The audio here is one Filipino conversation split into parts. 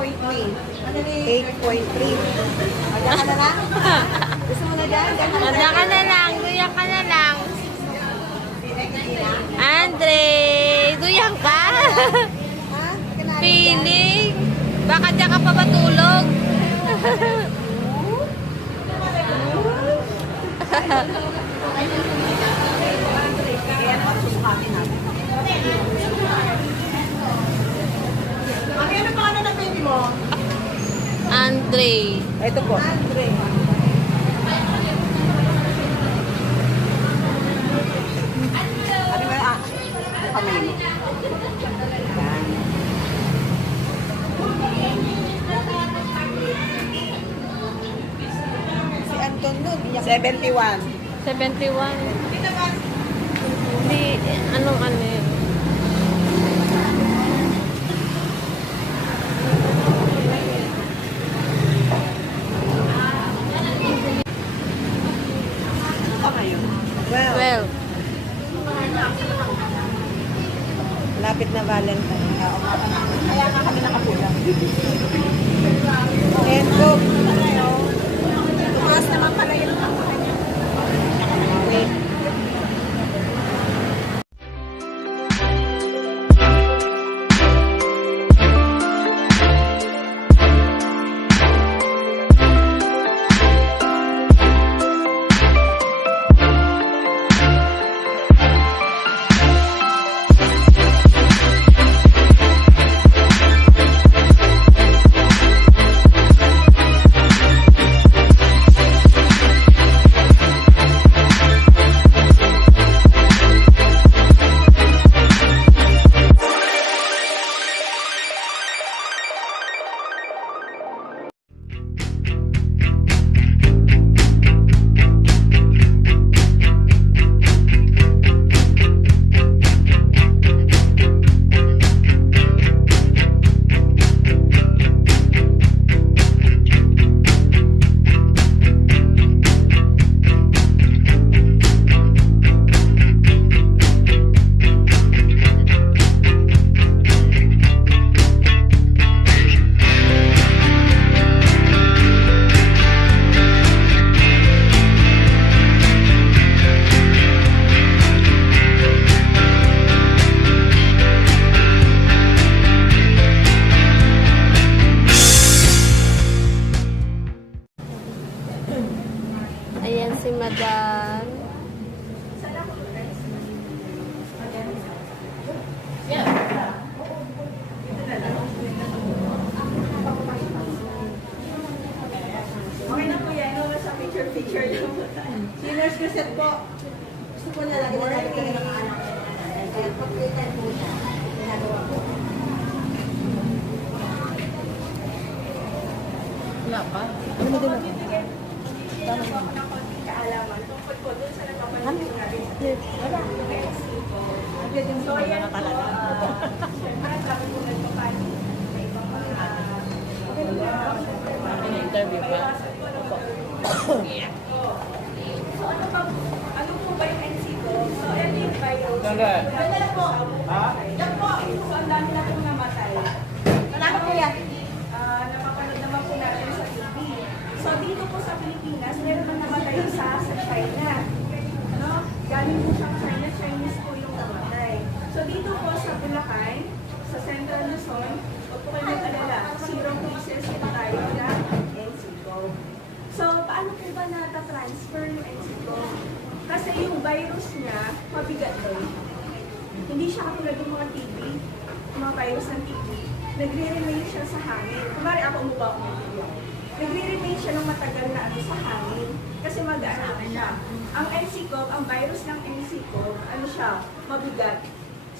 8.3. Diyan ka na lang? Gusto mo na dyan? Diyan ka na lang. Duyan ka na lang. Andre, duyan ka? Ha? Kanari Feeling. Baka diyan ka pa matulog. Kaya naman susukatin natin. Ano pa ng baby mo? Andre. Ito po. Andre. Ano ba? Kamay mo. Yan. Si Anton nun. 71. 71. Hindi, anong ano yun? Well, 12. lapit na Valentine. Kaya nga kami nakapulang. And book. Tumaas naman pala yung kapulan niya. Okay. Ayan si Madam. Okay na po yan. Wala sa picture yung Sinners Crusade po. Gusto po na lagi na lagi kami ng anak. Kaya pag-itan po siya. Ginagawa po. Wala pa. Ano mo din ako? Ano po ako ng konting kaalaman tungkol po dun sa nagpapalit natin sa Wala. So, yan po, siyempre, sabi po nagpapalit sa ibang mga In-interview pa. So, ano po ba yung NC ko? So, ito yung virus. Ganda po. Yan po. So, ang dami na pong namatay. Salamat po yan. Napapanood naman po natin sa TV. So, dito po sa Pilipinas, meron man namatay sa China. No? Galing po sa China, Chinese po yung namatay. So, dito po sa Bulacan, sa Central Luzon, huwag po kayo mag-alala, 0 cases po tayo na NCO. So, paano po ba nata-transfer yung NCO? Kasi yung virus niya, mabigat daw. Hindi siya katulad ng mga TB, mga virus ng TB. Nagre-remain siya sa hangin. Kumari ako umuba ako ng TB. Nagre-remain siya ng matagal na sa hangin. Kasi mag-ano siya. Ang NCOV, ang virus ng NCOV, ano siya, mabigat.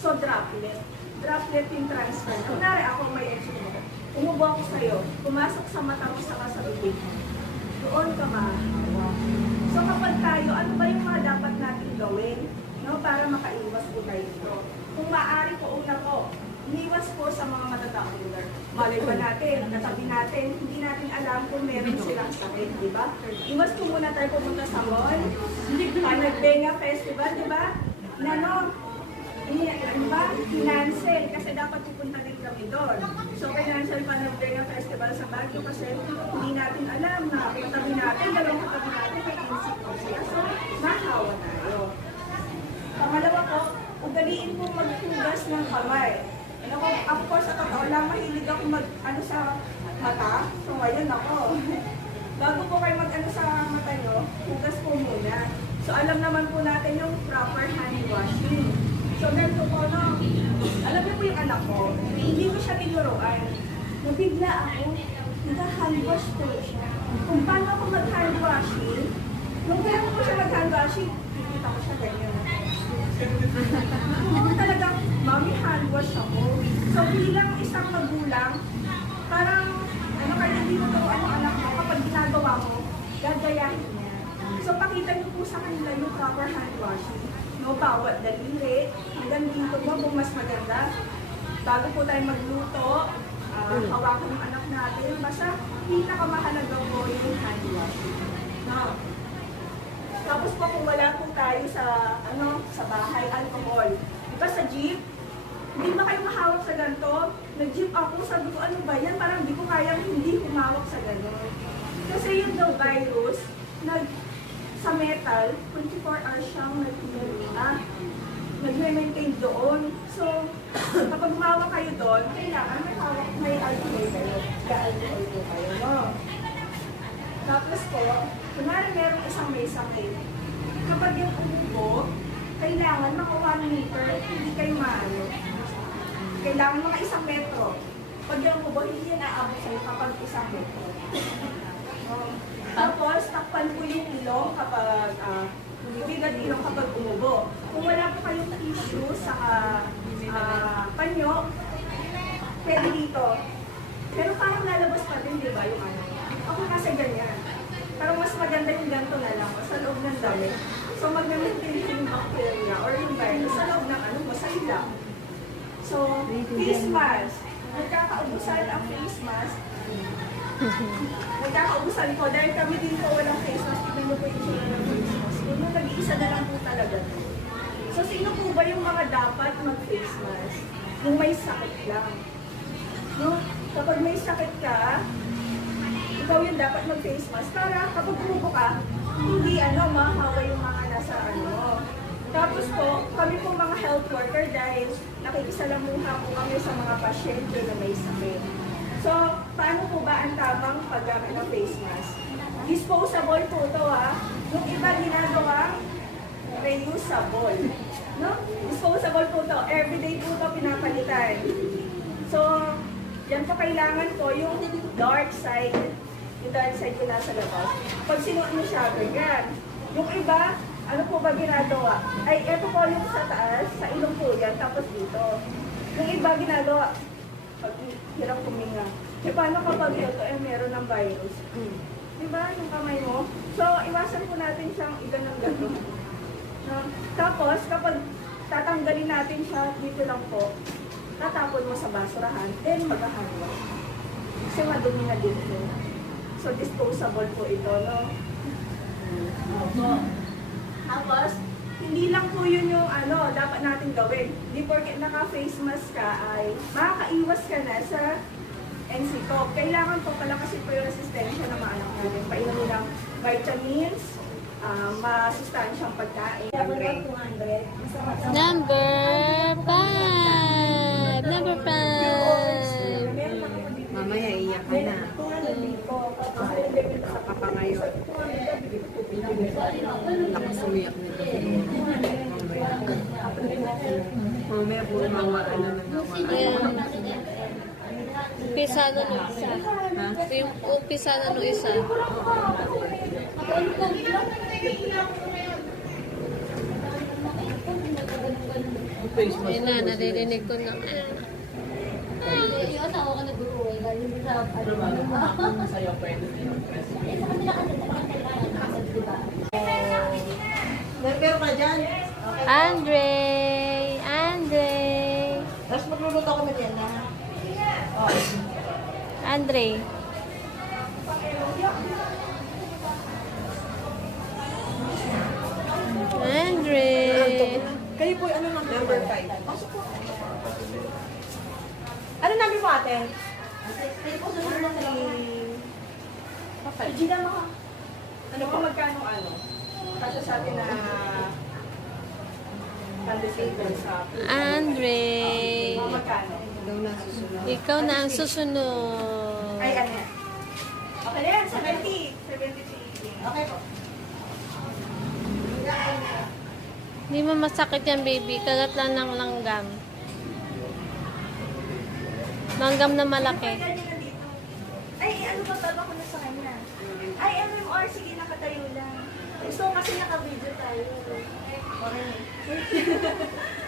So, droplet. Droplet yung transfer. Kunwari ako may NCOV. Umubo ako sa'yo. Pumasok sa mata mo sa bibig. Doon ka maahawa. So, kapag tayo, ano ba yung mga dapat natin gawin? No, para makaiwas po tayo dito. Kung maaari po, una po, iniwas po sa mga matataong lugar. Malay ba natin, katabi natin, hindi natin alam kung meron silang sakit, di ba? Iwas po muna tayo pumunta sa mall, nag-Benga Festival, di ba? Na no, ano ba? Financel, kasi dapat pupunta din ka kami doon. So, financial fan of Bear Festival sa Baguio kasi hindi natin alam na katabi natin, dalawang katabi natin may insecurity. So, nahawa tayo. Pangalawa po, ugaliin po maghugas ng kamay. Ano ko, ako po sa totoo lang, mahilig ako sa mata. So, ngayon ako. Bago po kayo mag sa mata nyo, hugas po muna. So, alam naman po natin yung proper hand washing. So, ganito po, no? Alam niyo po yung anak ko, hindi ko siya tinuruan. Nabigla ako, nag-hand wash po siya. Kung paano ako mag-hand washing, nung kaya ko siya mag-hand washing, nakikita ko siya ganyan. Ako talagang, mami, hand wash ako. So, bilang isang magulang, parang, kaya hindi mo ito ang anak mo, kapag ginagawa mo, gagayahin niya. So, pakita niyo po sa kanila yung proper hand washing. No, bawat daliri, hanggang dito mo kung mas maganda. Bago po tayo magluto, hawakan yung anak natin. Basta, pinakamahalaga po yung hand washing. No. Tapos po kung wala po tayo sa bahay, alcohol. Diba sa jeep, hindi ba kayo mahawak sa ganito? Nag-jeep ako, sabi ko, ano ba yan? Parang hindi ko kayang hindi humawak sa gano'n. Kasi yung daw virus, sa metal, 24 hours siyang nag-maintain doon. So, kapag humawak kayo doon, kailangan may alcohol kayo. Ka-alcohol po kayo, no? Tapos po, kunwari merong isang may sakit. Kapag yung umubo, kailangan maka 1 meter, hindi kayo maano. Kailangan mga 1 metro. Pag yung umubo, hindi yan aabot sa'yo kapag 1 metro. Tapos, takpan po yung ilong kapag bibigat ilong kapag umubo. Kung wala po kayong tissue sa panyo, pwede dito. Pero parang lalabas pa din, di ba, yung ano? Ako kasi ganyan. Parang mas maganda yung ganito na lang sa loob ng damit. So, mag-maintain yung bacteria or yung virus sa loob ng sa'yo lang. So, face mask. Nagkakaubusan ang face mask. Nagkakaubusan ko dahil kami din po walang face mask. Tignan mo po yung sila ng face mask. Kung nag-iisa na lang po talaga. So, sino po ba yung mga dapat mag-face mask? Yung may sakit lang. No? Kapag may sakit ka, ikaw yung dapat mag-face mask para kapag umubo ka, hindi mahawa yung mga nasa Tapos po, kami po mga health worker dahil nakikisalamuha po kami sa mga pasyente na may sakit. So, paano po ba ang tamang paggamit ng face mask? Disposable po ito Yung iba ginagawa, reusable. No? Disposable po ito. Everyday po ito pinapalitan. So, yan po kailangan po yung dark side. Yung dark side ko nasa labas. Pag sinuot mo siya, ganyan. Yung iba, ano po ba ginagawa? Ay, eto po yung sa taas, sa ilong po yan, tapos dito. Yung iba ginagawa, pag hirap kuminga. E paano kapag ito, meron ng virus? Diba, yung kamay mo? So, iwasan po natin siyang iganong-ganon. Tapos, kapag tatanggalin natin siya, dito lang po, tatapon mo sa basurahan, then maghahanwa. Kasi madumi na dito. So, disposable po ito, no? Tapos, hindi lang po yun yung dapat natin gawin. Hindi porket naka-face mask ka ay makakaiwas ka na sa NCCOV. Kailangan po pala kasi po yung resistensya ng mga anak natin. Painumin ng vitamins, masustansyang pagkain. Number 5. Number 5. Mamaya iyak ka na. Saka pa ngayon. Nakasumiyak nito. Mamaya po mga na Umpisa na nung isa. Yung umpisa na nung isa. Ayun na, naririnig ko na. Yung asawa ko nag-guru eh, galing sa ano. Sa'yo pwede din. Eh, sa kanila kasi kailangan diba? Meron ka dyan? Andre! Andre! Tapos magluluto ako ng na. Andre! Andre! Kayo po, ano ng number 5? Ano namin mo ate? Kayo po susunod na sa Gina mo. Ano po? Magkano ano? Kasi sabi na candidated sa Andre, magkano? ikaw na ang susunod. Ay, ano yan? Okay na yan, 70. 73. Okay po. Hindi mo masakit yan, baby. Kagat lang ng langgam. Langgam na malaki. Ay, ganyan na dito. Ay, ano ba baba ko na sa kanya? Ay, MMR, sige, nakatayo lang. Gusto ko kasi naka-video tayo. Okay.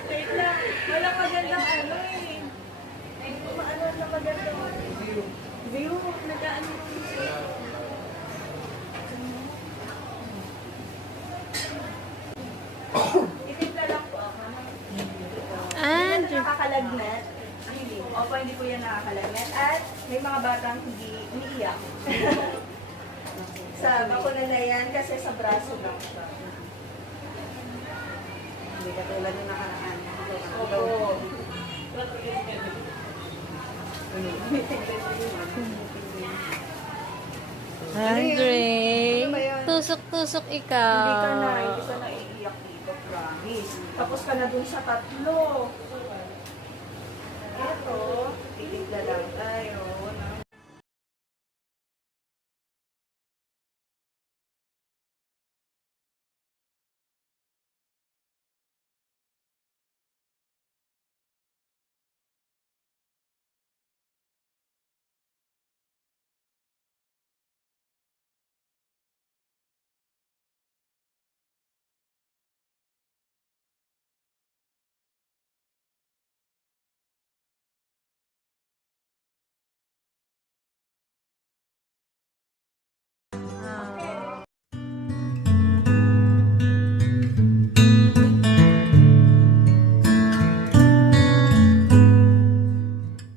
Wait lang. Walang magandang ano eh. Ano na magandang view. View, nag-ano Itipla lang po ako. Andre. Nakakalagnat. Opo, hindi po yan nakakalagnat. At may mga batang hindi umiiyak. Sa bakuna na yan kasi sa braso lang siya. Hindi katulad ng nakaraan. Opo. Andre, tusok-tusok Hindi ikaw. ka na iiyak dito, promise. Tapos ka na dun sa 3. Eto, titipla lang tayo.